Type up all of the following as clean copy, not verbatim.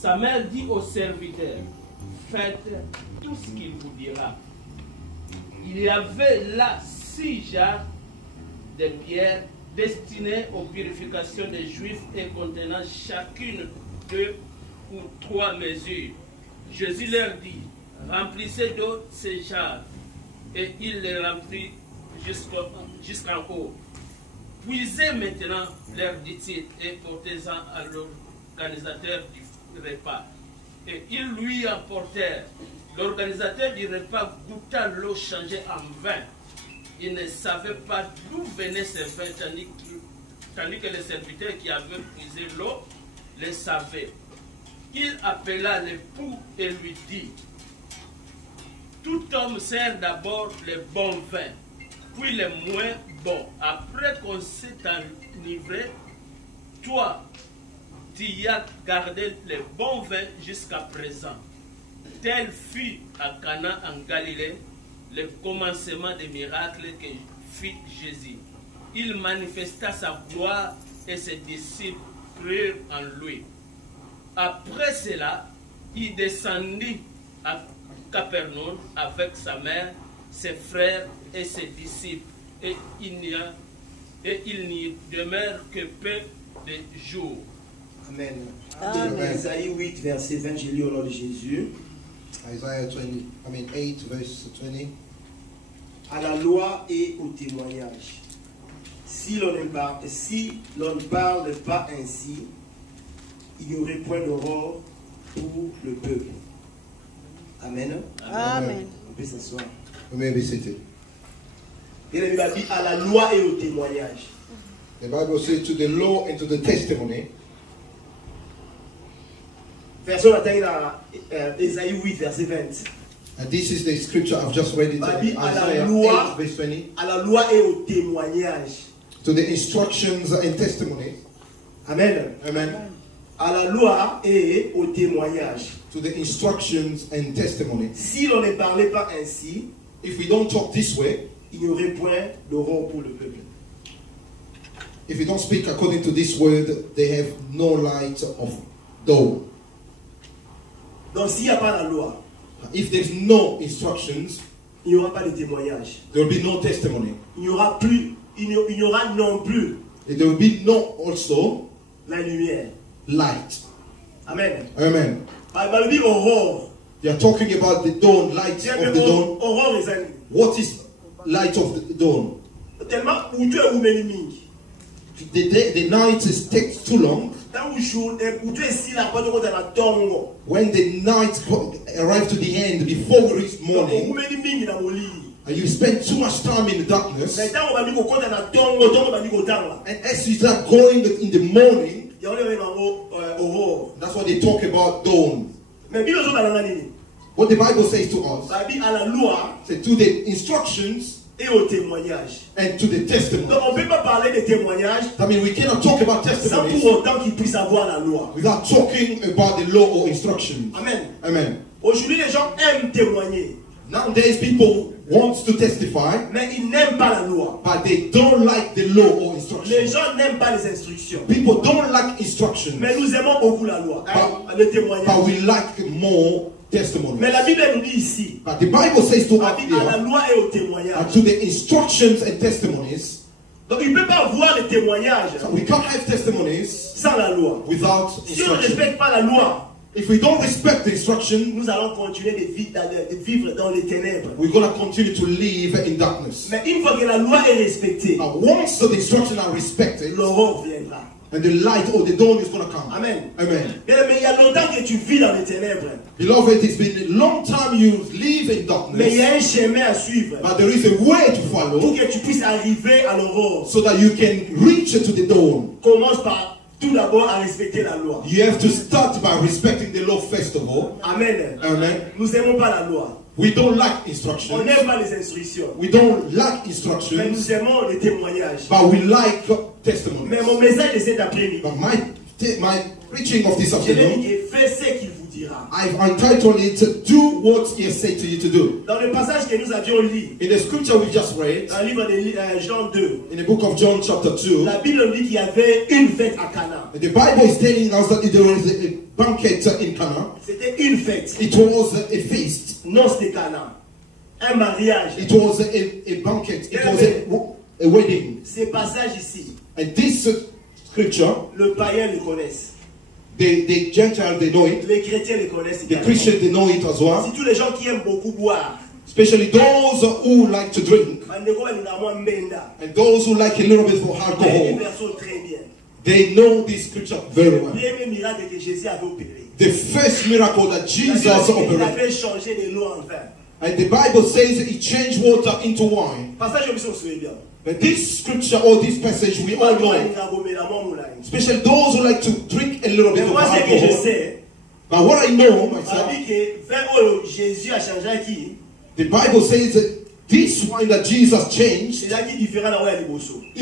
Sa mère dit au serviteur, faites tout ce qu'il vous dira. Il y avait là 6 jarres de pierre destinées aux purifications des Juifs et contenant chacune 2 ou 3 mesures. Jésus leur dit, remplissez d'eau ces jarres. Et il les remplit jusqu'en haut. Puisez maintenant, leur dit-il, et portez-en à l'organisateur du repas. Et ils lui apportèrent. L'organisateur du repas goûta l'eau changée en vin. Il ne savait pas d'où venait ce vin, tandis que le serviteur qui avait puisé l'eau le savait. Il appela l'époux et lui dit, tout homme sert d'abord le bon vin, puis le moins bon. Après qu'on s'est enivré, toi, tu y as gardé le bon vin jusqu'à présent. Tel fut à Cana en Galilée le commencement des miracles que fit Jésus. Il manifesta sa gloire et ses disciples crurent en lui. Après cela, il descendit à Capernaum avec sa mère, ses frères et ses disciples. Et il n'y demeure que peu de jours. Amen. Amen. Isaïe 8, verset 20, je lis au nom de Jésus. Isaiah 8, verse 20. À la loi et au témoignage. Si l'on ne parle pas ainsi, il n'y aurait point d'aurore pour le peuple. Amen. Amen. On peut s'asseoir. You may be seated. Et la Bible dit à la loi et au témoignage. The Bible says to the law and to the testimony. Version latine à Isaïe 8, verset 20. And this is the scripture I've just read it. Isaiah 8, verse 20. À la loi et au témoignage. To the instructions and testimonies. Amen. Amen. À la loi et au témoignage. To the instructions and testimonies. Si l'on ne parlait pas ainsi, if we don't talk this way, il n'y aurait point d'aurore pour le peuple. If we don't speak according to this word, they have no light of dawn. Donc s'il n'y a pas la loi, if there's no instructions, il n'y aura pas de témoignage. There will be no testimony. Il n'y aura non plus. And there will be no also la lumière. Light. Amen. Amen. Bible dit aurore. They are talking about the dawn, light of the dawn. Aurore, les amis. What is light of the dawn? Tellement où Dieu est minimum. The night takes too long. When the night arrives to the end, before we reach morning, and you spend too much time in the darkness, and as you start going in the morning, that's what they talk about dawn. What the Bible says to us, says to the instructions et au témoignage. And to the testimony. Donc on ne peut pas parler de témoignage. I mean, we cannot talk about testimonies sans pour autant qu'il puisse avoir la loi. Without talking about the law or instructions. Amen. Amen. Aujourd'hui, les gens aiment témoigner. Nowadays, people want to testify, mais ils n'aiment pas la loi. But they don't like the law or instructions. Les gens n'aiment pas les instructions. People don't like instructions. Mais nous aimons beaucoup la loi, le témoignage. But we like more testimony. Mais la Bible nous dit ici, but the Bible says to us à la loi et au témoignage. To the instructions and testimonies. Donc il ne peut pas avoir les témoignages. So we can't have testimonies sans la loi. Without si on ne respecte pas la loi, if we don't respect the instruction, nous allons continuer de vivre dans les ténèbres. We're going to continue to live in darkness. Mais une fois que la loi est respectée, once the instructions are respected, l'aurore viendra. And the light or the dawn is going to come. Amen. Amen. Mais il y a longtemps que tu vis dans les ténèbres. Beloved, it's been a long time you live in darkness. Mais il y a un chemin à suivre. But there is a way to follow. Pour que tu puisses arriver à l'aurore. So that you can reach to the dawn. Commence par tout d'abord à respecter la loi. You have to start by respecting the law first of all. Amen. Amen. Nous n'aimons pas la loi. We don't like instructions. On n'aime pas les instructions. We don't like instructions. Mais nous aimons les témoignages. But we like testimonies. Mais mon message de cet après-midi. But my preaching of this afternoon. Je vais dire, fais ce qu'il vous dira. I've entitled it, do what he has said to you to do. Dans le passage que nous avions lu, In the scripture we just read, dans le livre de Jean 2, in the book of John chapter 2, la Bible dit qu'il y avait une fête à Cana. the Bible is telling us that there was a banquet in Cana. C'était une fête. It was a feast. Non, c'était Cana. Un mariage. It was a banquet. It was a wedding. Ces passages ici, And this scripture, le païen le connaissent. the Gentiles, they know it. Les chrétiens le connaissent. The Christians, they know it as well. C'est tous les gens qui aiment beaucoup boire. Especially those who like to drink. And those who like a little bit of alcohol. They know this scripture very well. The first miracle that Jesus operated. And the Bible says he changed water into wine. But this scripture or this passage we all know. Especially those who like to drink a little bit of alcohol. But what I know myself, the Bible says that this wine that Jesus changed, it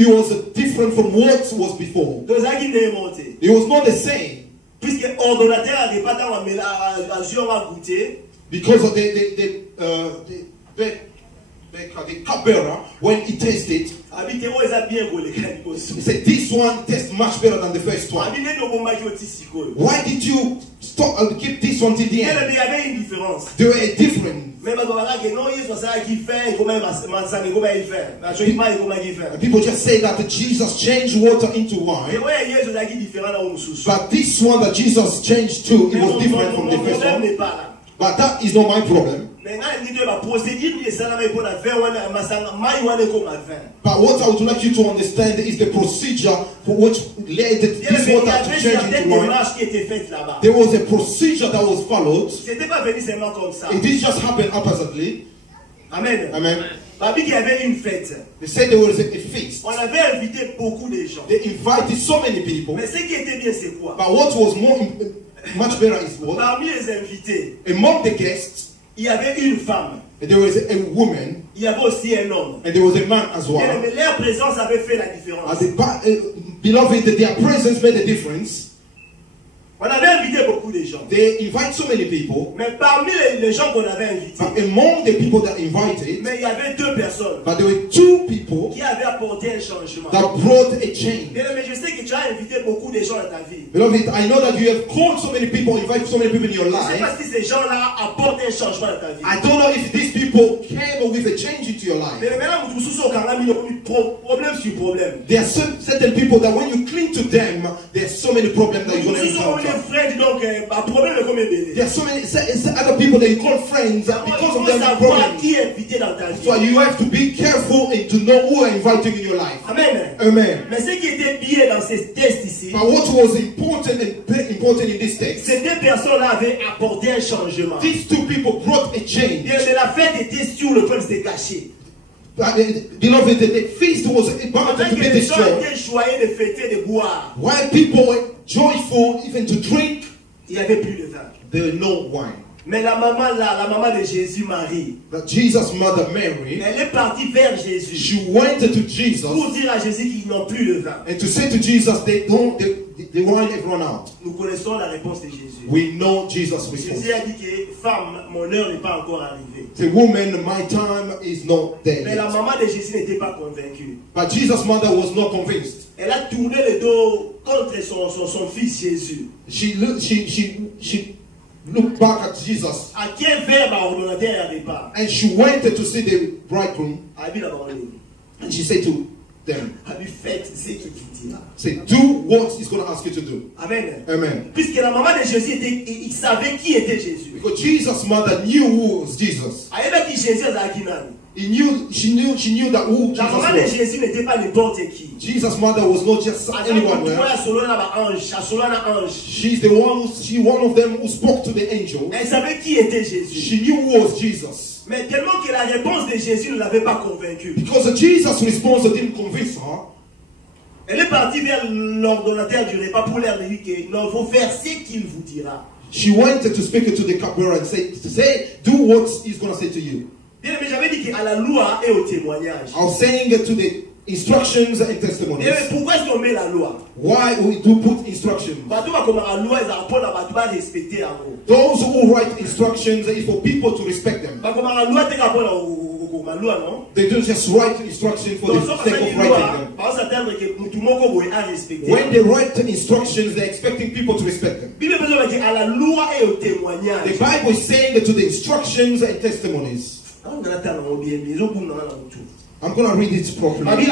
was different from what was before. It was not the same. Because of the cupbearer, when he tasted, he said, this one tastes much better than the first one. Why did you stop and keep this one till the end? There were a difference. People just say that Jesus changed water into wine. But this one that Jesus changed to, it was different from the first one. But that is not my problem. But what I would like you to understand is the procedure for which led this water to change into wine. There was a procedure that was followed. It didn't just happen haphazardly. Amen. Amen. They said there was a feast. On avait invité beaucoup de gens. They invited so many people. Mais ce qui était bien, c'est quoi? But what was much better is what? Parmi les invités, among the guests, il y avait une femme. And there was a woman. Il y avait aussi un homme. And there was a man as well. Mais leur présence avait fait la différence. Beloved, their presence made a difference. On avait invité beaucoup de gens. They invite so many people. Mais parmi les gens qu'on avait invités, among the people that invited, mais il y avait deux personnes. But there were two people qui avaient apporté un changement. That brought a change. Mais je sais que tu as invité beaucoup de gens dans ta vie. Beloved, I know that you have called so many people, invited so many people in your life. Je sais pas si ces gens-là apportent un changement dans ta vie. I don't know if these people came with a change into your life. Mais maintenant, vous tous au carré, problème sur problème. There are certain people that when you cling to them, there's so many problems that you're going to encounter. There are so many other people that you call friends because of their problems. So you have to be careful and to know who are inviting in your life. Amen. Amen. Mais ce qui était bien dans ces tests ici, but what was important and very important in this text, ces deux personnes-là avaient apporté un changement. These two people brought a change. Mais la fête était sur le point de se cacher. Beloved, the feast was about to be destroyed. While people were joyful even to drink, il n'y avait plus de vin. There was no wine. Mais la maman là, la maman de Jésus, Marie, Jesus' mother Mary, elle est partie vers Jésus. She went to Jesus pour dire à Jésus qu'ils n'ont plus de vin. And to say to Jesus, the wine has run out. Nous connaissons la réponse de Jésus. We know Jesus' response. Jésus a dit que femme, mon heure n'est pas encore arrivée. The woman, my time is not there. Mais la maman de Jésus n'était pas convaincue. But Jesus' mother was not convinced. Elle a tourné le dos contre son fils Jésus. She looked back at Jesus. À quel verbe ordonnateur à départ? And she went to see the bridegroom. And she said to them, say, do what he's going to ask you to do. Amen. Amen. Puisque la maman de Jésus il savait qui était Jésus. Because Jesus' mother knew who was Jesus. She knew that who la maman de Jésus n'était pas n'importe qui. Jesus' mother was not just anyone. She's the one of them who spoke to the angel. Elle savait qui était Jésus. She knew who was Jesus. Mais tellement que la réponse de Jésus ne l'avait pas convaincue. Because Jesus' response didn't convince her. Elle est partie vers l'ordonnateur du repas pour leur dire que non, faut faire ce qu'il vous dira. She wanted to speak to the cupbearer and say, do what he's going to say to you. Bien, mais j'avais dit qu'à la loi et au témoignage. I was saying to the instructions and testimonies. Et pourquoi est-ce qu'on met la loi? Why we do put instructions? Those who write instructions is for people to respect them. They don't just write instructions for the sake of writing them. When they write instructions, they're expecting people to respect them. The Bible is saying that to the instructions and testimonies. I'm going to read it properly.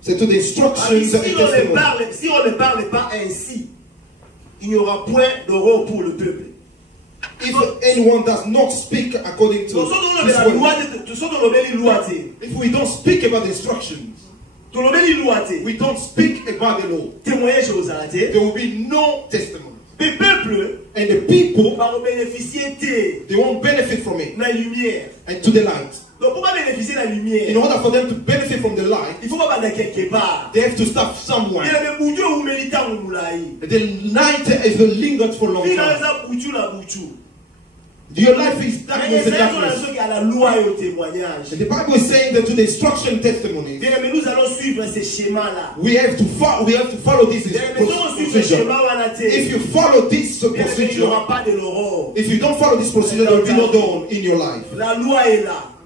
C'est to the instructions and testimonies. Si on ne parle pas ainsi, il n'y aura point d'aurore pour le peuple. If anyone does not speak according to this word, if we don't speak about the instructions, we don't speak about the law, there will be no testimony. And the people, they won't benefit from it and to the light. In order for them to benefit from the light, they have to stop somewhere. The night has lingered for a long time. Your life is darkness and darkness. And the Bible is saying that to the instruction testimonies, we have to follow this procedure. If you follow this procedure, if you don't follow this procedure, there will be no dawn in your life.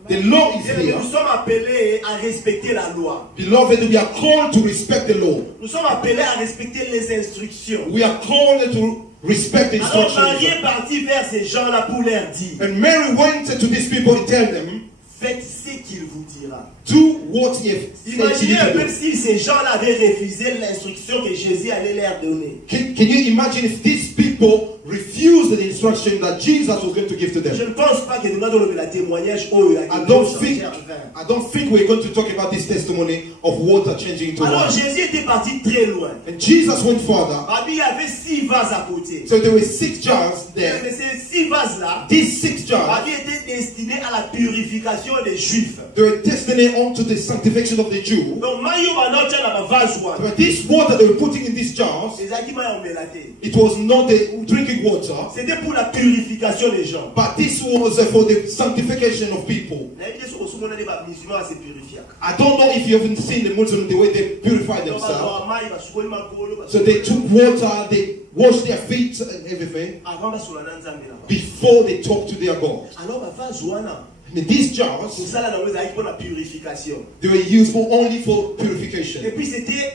The law is here. Nous sommes appelés à respecter la loi. Beloved, we are called to respect the law. Nous sommes appelés à respecter les instructions. We are called to respect the instructions. Alors Marie est partie vers ces gens-là pour leur dire. And Mary went to these people and tell them, faites ce qu'il vous dira. Do what he has said. Imaginez un peu si ces gens-là avaient refusé l'instruction que Jésus allait leur donner. Can you imagine if these people refused the instruction that Jesus was going to give to them? Je ne pense pas que nous allons la témoignage. I don't think we're going to talk about this testimony of water changing into wine. Alors Jésus était parti très loin. And Jesus went further. Il y avait 6 vases à côté. So there were 6 jars there. Mais ces 6 vases-là, these 6 jars avaient été destinés à la purification des Juifs. They were destined unto the sanctification of the Jew. Donc, but this water they were putting in these jars, it was not the drinking water. C'était pour la purification des gens. But this was for the sanctification of people. I don't know if you haven't seen the Muslims, the way they purify themselves. So they took water, they washed their feet and everything before they talk to their God. In these jars, they were useful only for purification. Et puis c'était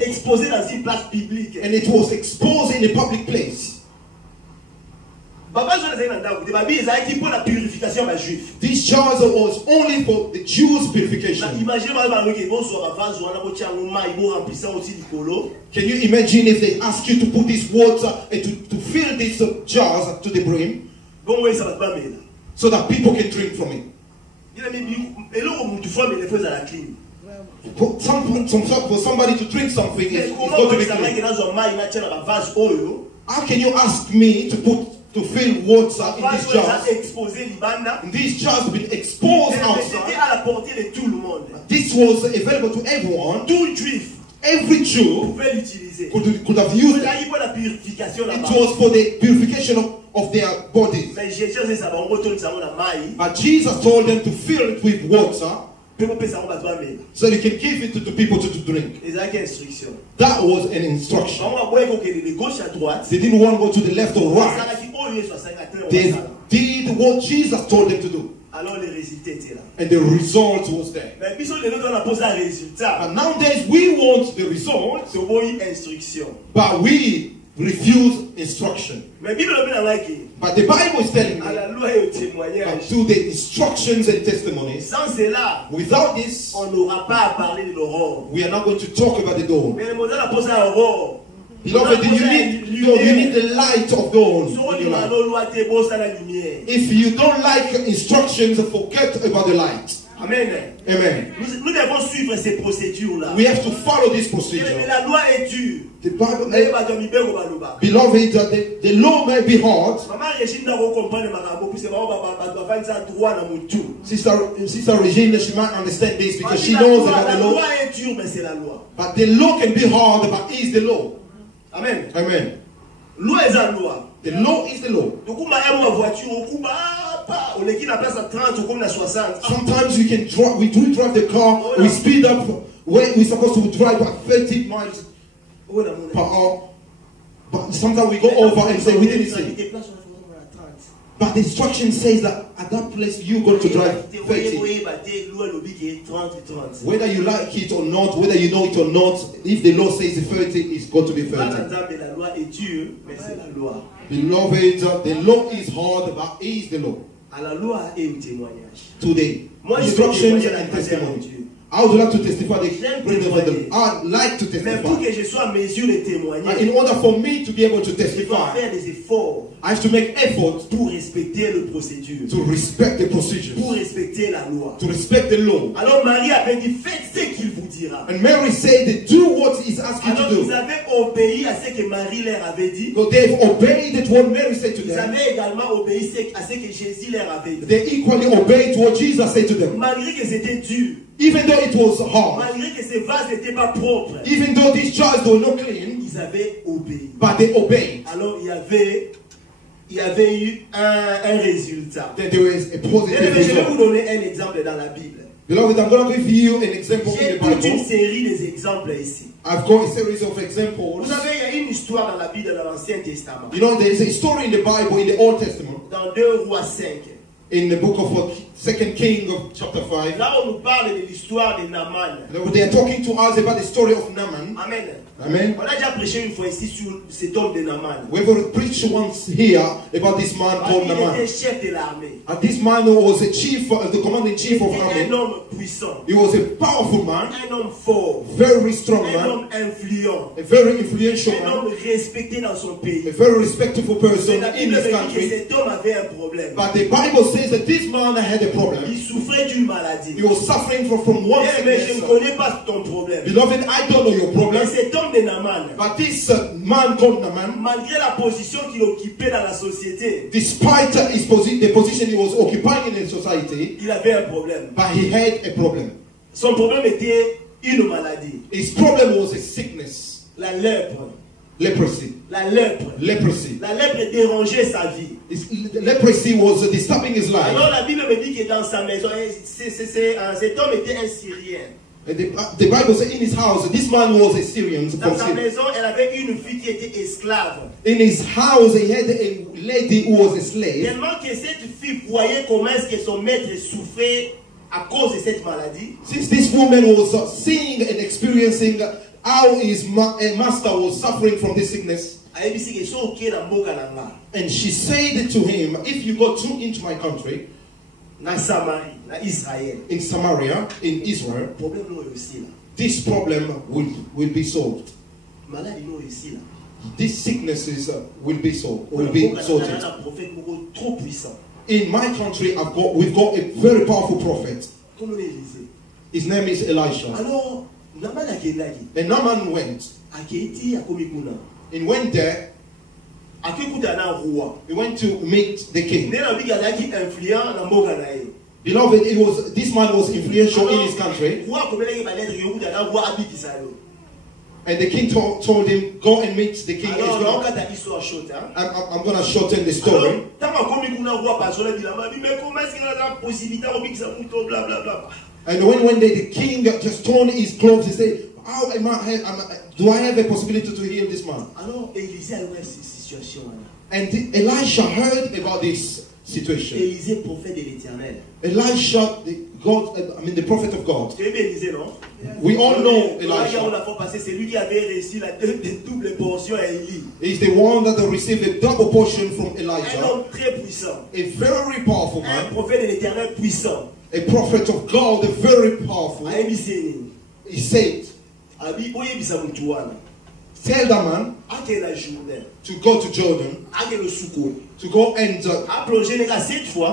exposé dans une place publique. And it was exposed in a public place. These jars was only for the Jews' purification. Can you imagine if they ask you to put this water and to fill these jars to the brim, so that people can drink from it? For somebody to drink something, it's got to be clean. How can you ask me to fill water in these jars? And these jars have been exposed outside. This was available to everyone. Every Jew could have used it. It was for the purification of their bodies. But Jesus told them to fill it with water, so they can give it to the people to drink. That was an instruction. They didn't want to go to the left or right. They did what Jesus told them to do. And the result was there. And nowadays we want the result, but we refuse instruction. But the Bible is telling me that through the instructions and testimonies, without this, we are not going to talk about the dawn. Beloved, you need the light of dawn in your life. If you don't like instructions, forget about the light. Amen. Amen. Nous devons suivre ces procédures-là. We have to follow this procedure. Mais la loi est dure. The Bible, beloved, the law may be hard. Sister Regina, she might understand this because she knows about the law. But the law can be hard, but is the law. Amen. Amen. Loi est la loi. The law is the law. Sometimes we do drive the car, we speed up when we're supposed to drive at 30 miles per hour. But sometimes we go over and say we didn't see. But the instruction says that at that place you're going to drive 30. Whether you like it or not, whether you know it or not, if the law says 30, it's got to be 30. Beloved, the law is hard, but it is the law. Today, instructions and testimony. I would like to testify the presence of the Lord. I like to testify. In order for me to be able to testify, I have to make efforts to respect the procedures, to respect the law. Alors Marie avait dit, faites ce qu'il vous dira. And Mary said, do what he's asking you to do. Ils avaient obéi à ce que Marie leur avait dit. So they've obeyed what Mary said to Ils them. avaient également obéi à ce que Jésus leur avait dit. They equally obeyed what Jesus said to them. Malgré que c'était dur. Even though it was hard. Malgré que ces vases n'étaient pas propres. Even though these jars were not clean. Ils avaient obéi. But they obeyed. Alors il y avait eu un résultat. That there was a positive Je vais result. vous donner un exemple dans la Bible. Beloved, I'm going to give you an example in J'ai the toute une Bible. série des exemples ici. I've got a series of examples. Vous savez, il y a une histoire dans la Bible, dans l'Ancien Testament. You know, there is a story in the Bible, in the Old Testament. Dans 2 Rois 5. In the book of 2 Kings of chapter 5. Là, on nous parle de l'histoire de Naaman. They are talking to us about the story of Naaman. Amen. Amen. On a déjà prêché une fois ici sur cet homme de Naaman. We've preached once here about this man called Il Naaman. était chef de l'armée. And this man was a chief, the commanding chief of Un army. homme puissant. He was a powerful man, Un homme fort. very strong Un man, homme influent. a very influential Un man, homme respecté dans son pays. a very respectful person Mais la in Bible his me dit que country. cet homme avait un problème. But the Bible says that this man had a problem. Il souffrait d'une maladie. He was suffering from one Mais je ne sickness. connais pas ton problème. Beloved, I don't know your Mais problem. cet homme de Naaman, But this man called Naaman, malgré la position qu'il occupait dans la société, despite the position he was occupying in society, il avait un problème. but he had a problem. Son problème était une maladie. His problem was a sickness, La lèpre. leprosy. La lèpre. Leprosy. La lèpre dérangeait sa vie. Leprosy was disturbing his life. Alors la Bible me dit que dans sa maison, cet homme était un Syrien. And the Bible says in his house, this man was a Syrian. Dans sa maison, elle avait une fille qui était esclave. In his house, he had a lady who was a slave. Tellement que cette fille voyait comment est-ce que son maître souffrait à cause de cette maladie. Since this woman was seeing and experiencing how his master was suffering from this sickness, and she said to him, if you go into my country, in Samaria, in Israel, this problem will be solved. These sicknesses will be solved. Will be sorted. In my country, we've got a very powerful prophet. His name is Elisha. And Naaman went. And went there. He went to meet the king. Beloved, this man was influential in his country. And the king told him, go and meet the king. I'm going to shorten the story. And when the king just torn his clothes, he said, do I have a possibility to heal this man? And Elisha heard about this situation. Elisha, the prophet of God. We all know Elisha. He's the one that received a double portion from Elijah. A very powerful man. A prophet of God, a very powerful. He said, tell the man to go to Jordan, to go and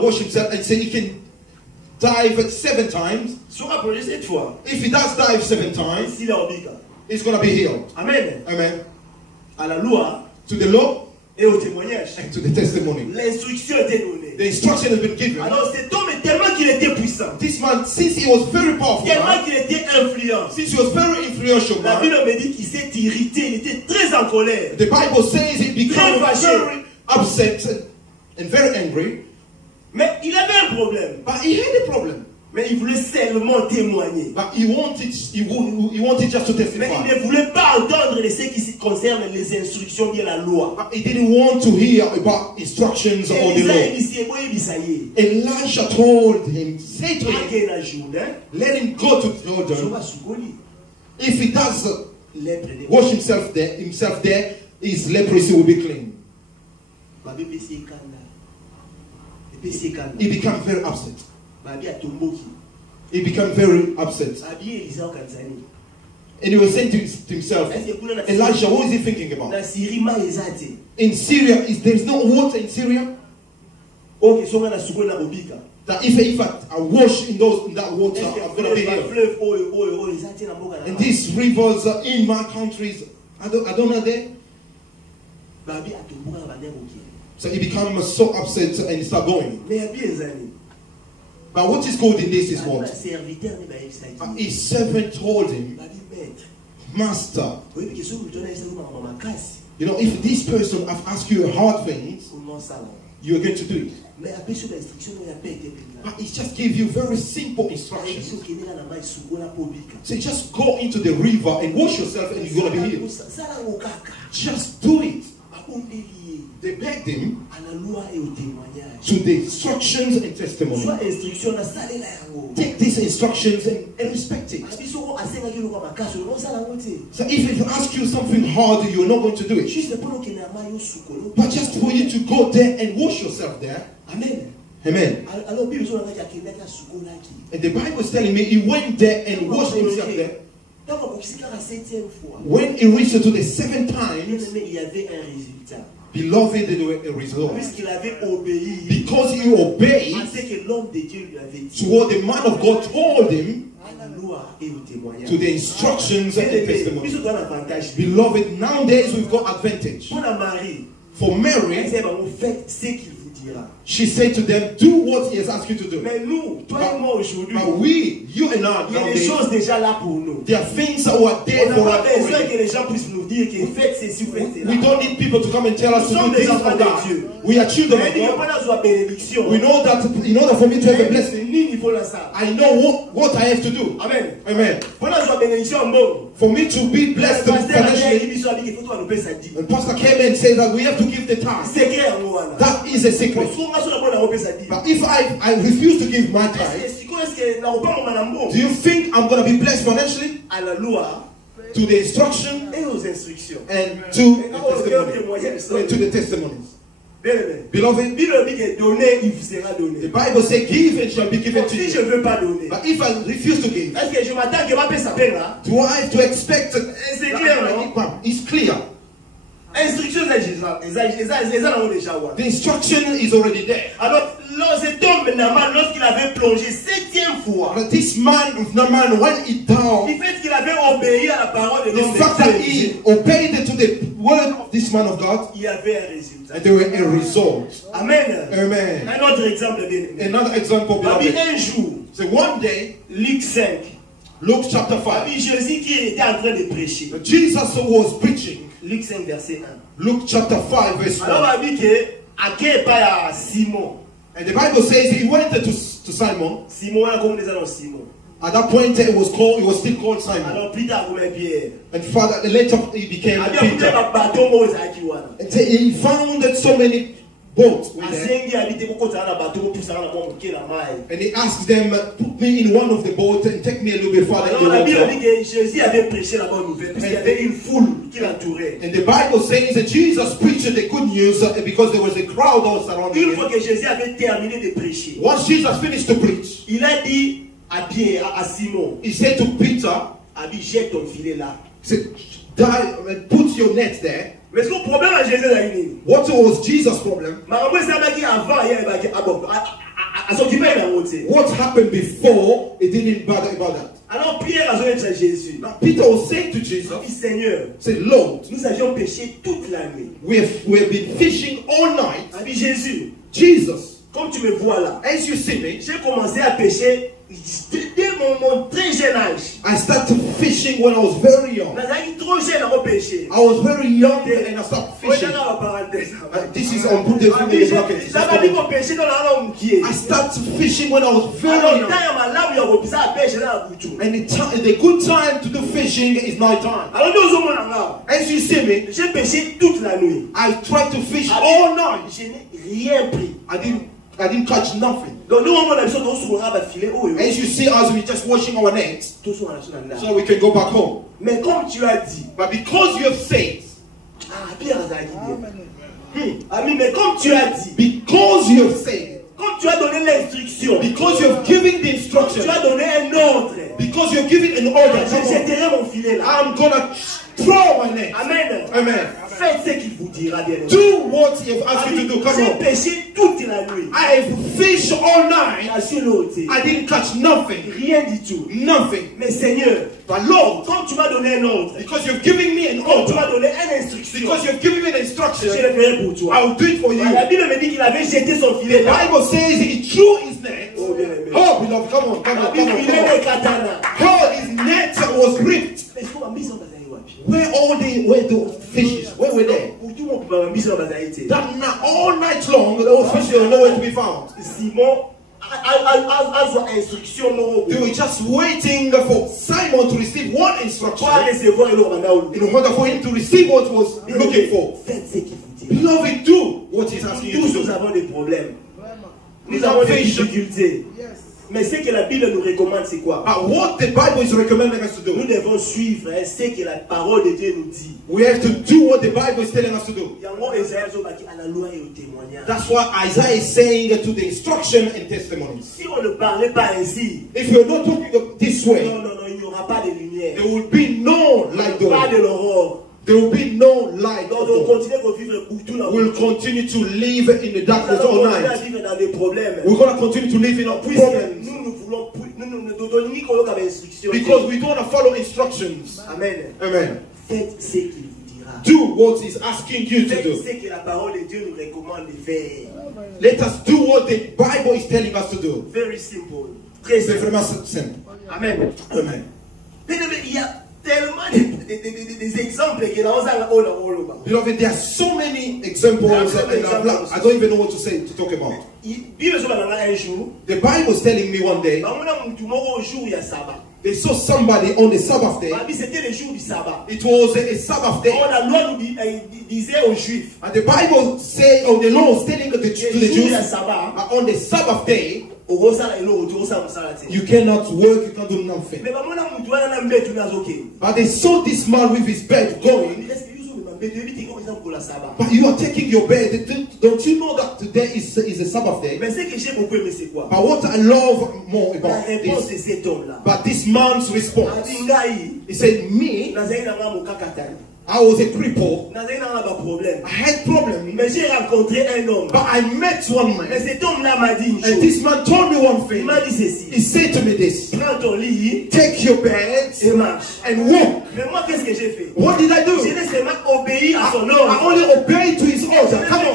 wash himself, and say he can dive 7 times. If he does dive 7 times, he's going to be healed. Amen. Amen. To the law and to the testimony. The instruction has been given. Alors cet homme est tellement qu'il était puissant. This man, since he was very powerful, tellement qu'il était influent. Since he was very influential, la Bible me dit qu'il s'est irrité, il était très en colère. The Bible says he became very upset and very angry. Mais il avait un problème. But he had a problem. Mais il voulait seulement témoigner. But he wanted just to testify. Mais il ne voulait pas entendre de ce qui concerne les instructions de la loi. But he didn't want to hear about instructions or the law. Elisha told him, say to him, let him go to Jordan. If he does wash himself there, his leprosy will be clean. He became very upset. He became very upset. And he was saying to himself, Elijah, what is he thinking about? In Syria, there is no water in Syria? That if I wash in that water, I'm going to be here. And these rivers are in my countries, I don't know there. So he becomes so upset and he starts going. But what is good in this is what? His servant told him, Master, you know, if this person has asked you hard things, you are going to do it. But he just gave you very simple instructions. So just go into the river and wash yourself and you're going to be healed. Just do it. They begged him to the instructions and testimony. Take these instructions and respect it. So if they ask you something hard, you're not going to do it. But just for you to go there and wash yourself there. Amen. Amen. And the Bible is telling me he went there and washed himself there. When he reached to the 7th time, beloved, there were a result. Because he obeyed to what the man of God told him, to the instructions and the testimony. Beloved, nowadays we've got advantage. For Mary, she said to them, do what he has asked you to do. But we, you and I, there are things that are there for us. We don't need people to come and tell us to do this or that. We are children of God. We know that in order for me to have a blessing, I know what I have to do. Amen. Amen. For me to be blessed financially, and Pastor came and said that we have to give the tithe. That is a secret. But if I refuse to give my tithe, do you think I'm going to be blessed financially? To the instruction and to the testimonies. Beloved, the Bible says give and shall be given to you. But if I refuse to give, do I have to expect? It's clear. The instruction is already there. Alors, cet homme Naaman, lorsqu'il avait plongé 7e fois, this man of Naaman, when he down, the fact qu'il avait obéi à la parole de l'homme, the fact that he obeyed to the word of this man of God, il y avait un résultat. And there were a result. Amen. Amen. Un autre exemple. Another example. Un jour, so one day, Luc 5, Luke chapter 5. Jésus qui était en train de prêcher. Jesus was preaching. Luc 5 verset 1. Luke chapter 5 verse 1. Alors on dit que Aké pas à Simon. And the Bible says he went to Simon. Simon a comme des gens Simon. At that point it was still called Simon. Alors plus tard comme Pierre. And Father later he became Peter. And he found that so many boats were there. And he asked them, put me in one of the boats and take me a little bit farther in the water. And the Bible says that Jesus preached the good news because there was a crowd all surrounding him. Once Jesus finished to preach, he said to Peter, put your net there. What was Jesus' problem? What happened before, it didn't bother about that. Now Peter was saying to Jesus, say, Lord, we have been fishing all night. Jesus, as you see me, I start to fishing when I was very young. I was very young and I started fishing. This is on put the finger in the bucket. I started fishing when I was very young. And the good time to do fishing is night time. As you see me, I tried to fish all night. I didn't catch nothing. As you see, as we just washing our nets, so we can go back home. But because you have said, because you have said, because you have given the instruction, because you have given an order, I'm gonna throw my net. Amen. Amen. Faites ce qu'il vous dira, bien. Do what he has asked you to do. Come on. J'ai pêché toute la nuit. I fished all night. I didn't catch nothing. Rien du tout. Nothing. Mais Seigneur, but Lord, quand tu m'as donné un ordre, because you've given me an order, tu m'as donné une instruction, because you've given me an instruction, je le ferai pour toi. I will do it for you. La Bible me dit qu'il avait jeté son filet. The Bible says he threw his net. Oh, bien aimé. Oh, beloved, come on, come on, come on. Oh, his net was ripped. Where all the fishes? Where were they? That night, all night long, those fishes were nowhere to be found. They were just waiting for Simon to receive one instruction in order for him to receive what he was looking for. Beloved, do what he's asking you to do. Nous avons des problèmes. Nous avons des difficultés. Mais ce que la Bible nous recommande, c'est quoi? But what the Bible is recommending us to do. Nous devons suivre ce que la parole de Dieu nous dit. We have to do what the Bible is telling us to do. That's what Isaiah is saying to the instruction and testimonies. Si on ne parlait pas ainsi, if you are not talking this way, non, il n'y aura pas de lumière. There will be no light. Pas de l'aurore. There will be no light. We'll continue to live in the darkness all night. We're going to continue to live in our problems. Because we don't want to follow instructions. Amen. Amen. Faites ce qu'il vous dira. Do what he's asking you to do. Let us do what the Bible is telling us to do. Very simple. Très simple. Amen. Amen. Tellement des exemples que beloved, there are so many examples. I don't even know what to say to talk about. The Bible is telling me one day they saw somebody on the Sabbath day. It was a Sabbath day. And the Bible says, or the law is telling to the Jews, on the Sabbath day, you cannot work, you can't do nothing. But they saw this man with his bed going. But you are taking your bed. Don't you know that today is a Sabbath day? But what I love more about this, but this man's response, he said, me, I was a cripple. I had problems. But I met one man. And this man told me one thing. He said to me this: take your bed and walk. What did I do? I only obeyed to his order. Come on. I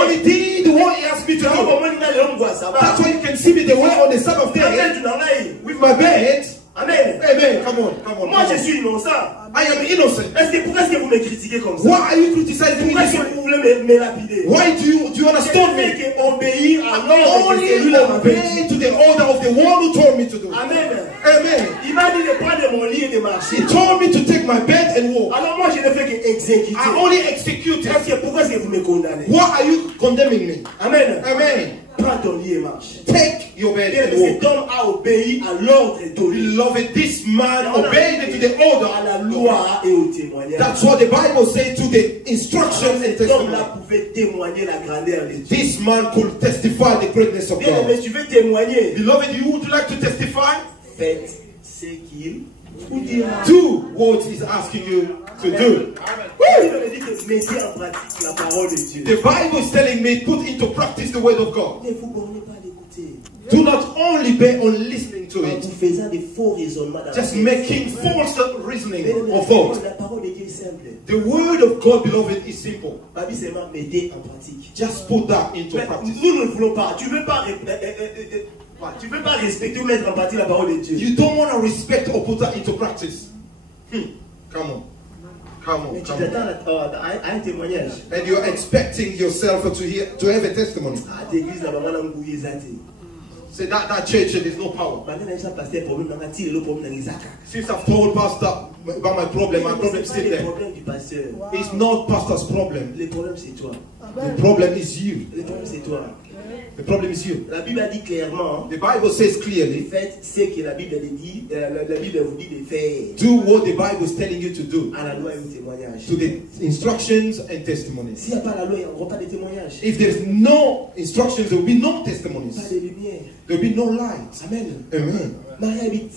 only did what he asked me to do. That's why you can see me the way on the Sabbath day with my bed. Amen. Amen. Come on. Come on. Moi, je suis innocent. I am innocent. Pourquoi est-ce que vous me critiquez comme ça? Why are you criticizing me? Pourquoi est-ce que vous voulez me lapider? Why do you understand me? Obéir à only obey to the order of the one who told me to do. Amen. Amen. Il m'a dit de prendre mon lit et de marcher. He told me to take my bed and walk. Alors moi, je ne fais que exécuter. I only execute it. Pourquoi est-ce que vous me condamnez? Why are you condemning me? Amen. Amen. Prends ton lit et marche. Take your bed and walk. Cet homme a obéi à l'ordre de Beloved, this man obeyed to the order. À la loi et au témoignage. That's what the Bible says to the instructions and testimony. Cet homme-là testimony. pouvait témoigner la grandeur de Dieu. This man could testify the greatness of Bien, God. mais tu veux témoigner? Beloved, you would like to testify? Faites ce qu'il vous dira. Do what he's asking you to do. Mettez en pratique la parole de Dieu. The Bible is telling me put into practice the word of God. Ne vous bornez pas d'écouter. Do not only be on listening to En it, vous faisant des faux raisonnements. just making false reasoning or thought. La parole de Dieu est simple. The word of God, beloved, is simple. Ma vie seulement mettez en pratique. Just put that into Mais practice. nous ne voulons pas. Tu veux pas Tu ne peux pas respecter ou mettre en pratique la parole de Dieu. You don't want to respect or put that into practice. Come on. Come on. Mais tu t'attends à un témoignage. And you're expecting yourself to have a testimony. Say that church there is no power. Since I've told pastor about my problem is still there. It's not pastor's problem. Le problème c'est toi. The problem is you. Le problème c'est toi. The problem is you. La Bible a dit clairement. The Bible says clearly. Faites ce que la Bible dit. La Bible vous dit de faire. Do what the Bible is telling you to do. À la loi et au témoignage. To the instructions and testimonies. S'il n'y a pas la loi, il n'y aura pas de témoignage. If there is no instructions, there will be no testimonies. Pas de lumière. There will be no light. Amen. Amen. Mary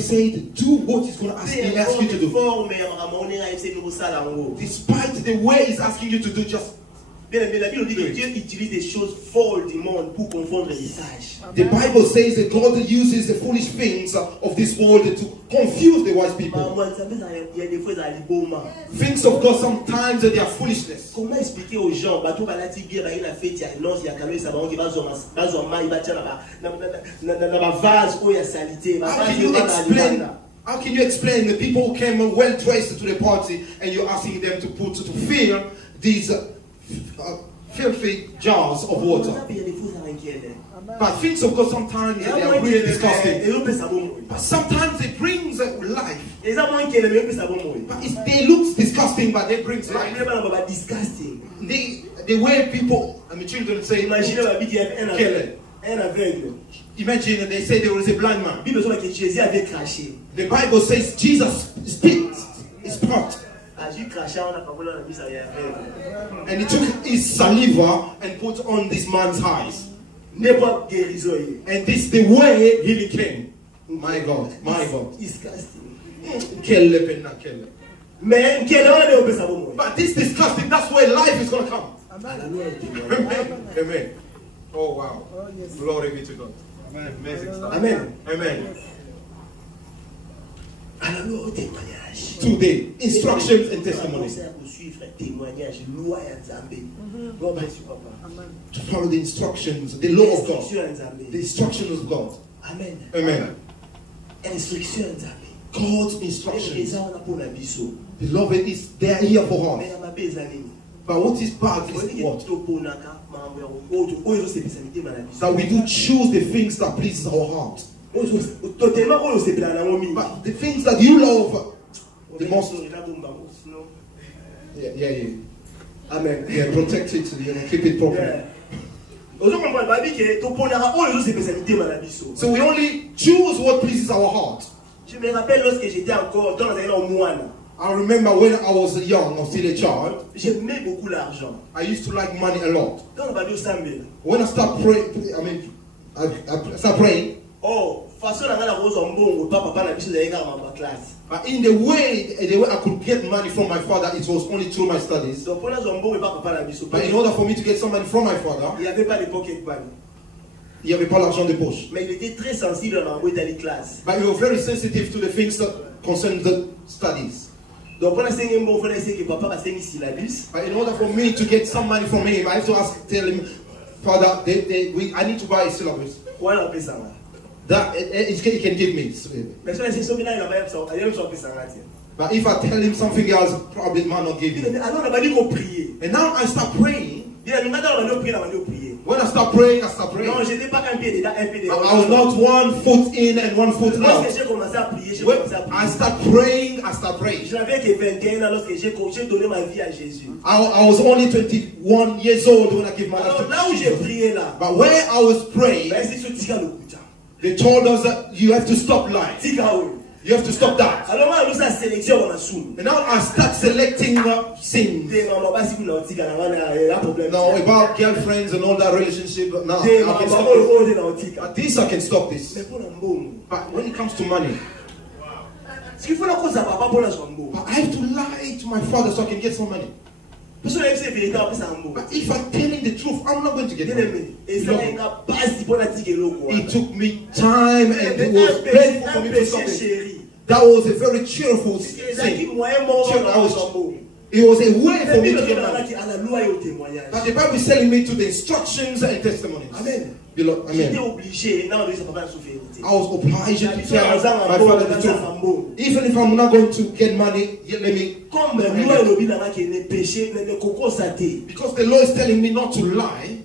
said, do what he's going to ask you to do. Despite the way he's asking you to do, just. La Bible dit que Dieu utilise des choses folles du monde pour confondre les sages. The Bible says that God uses the foolish things of this world to confuse the wise people. Things of God sometimes they are foolishness. Comment expliquer aux gens how can you explain the people who came well dressed to the party and you're asking them to fill these filthy jars of water? But things of God sometimes they are really disgusting. But sometimes it brings life. But they look disgusting, but they bring life. The way people and the children say, imagine they say there was a blind man. The Bible says Jesus spit, he spat. And he took his saliva and put on this man's eyes. And this is the way healing came. My God, my God. But this disgusting, that's where life is going to come. Amen. Amen. Oh wow. Oh, yes. Glory be to God. Amen. Amazing stuff. Amen. Amen. Today, instructions and testimonies. To follow the instructions, the law of God, the instructions of God. Amen. Amen. God's instructions. Beloved, they are here for us. But what is bad is what? That we do choose the things that pleases our heart. But the things that you love the most. Yeah. Amen. Yeah, protect it, keep it properly. So we only choose what pleases our heart. I remember when I was young, I was still a child. I used to like money a lot. When I start praying, I start praying. But in the way I could get money from my father, it was only through my studies. But in order for me to get some money from my father, il n'y avait pas l'argent de poche. Mais il était très sensible à l'envoi d'aller classe. But he was very sensitive to the things that concern the studies. Donc on a enseigné mon frère que papa va enseigner syllabus. But in order for me to get some money from him, I have to tell him, Father, I need to buy a syllabus. That he can give me. But if I tell him something else, probably man not give me. And now I start praying. When I start praying, I start praying. I was not 1 foot in and 1 foot out. When I start praying, I start praying. I was only 21 years old when I gave my life to Jesus. But where I was praying, they told us that you have to stop lying. You have to stop that. And now I start selecting sins. Now about girlfriends and all that relationship. Now I can stop this. At least I can stop this. But when it comes to money, I have to lie to my father so I can get some money. But if I'm telling the truth, I'm not going to get money. It took me time and it was painful for me to stop it. That was a very cheerful thing. It was a way for me to get money. But the Bible is telling me to the instructions and testimonies. Amen. Beloved, amen. I was obliged to tell my father the truth. Even if I'm not going to get money, let me. Because the law is telling me not to lie.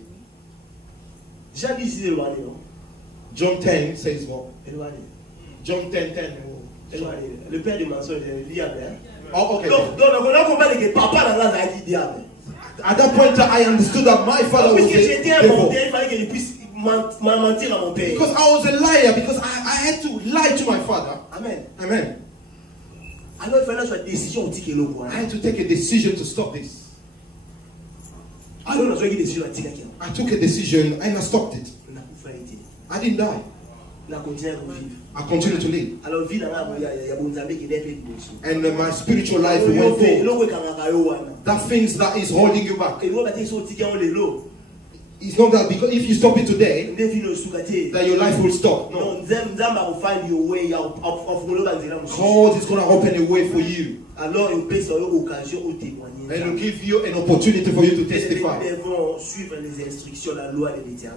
John 10 says what? John 10:10. Le père du mensonge, Oh, okay. Donc, at that point, I understood that my father was the devil. Because I was a liar, because I had to lie to my father. Amen. Amen. I had to take a decision to stop this. I took a decision and I stopped it. I didn't die. I continue to live. And my spiritual life went forward. That things that is holding you back. It's not that because if you stop it today, that your life will stop. No. God is going to open a way for you. And will give you an opportunity for you to testify.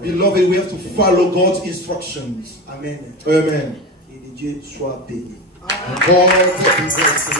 Beloved, we have to follow God's instructions. Amen. Amen. Et Dieu soit béni. God be blessed.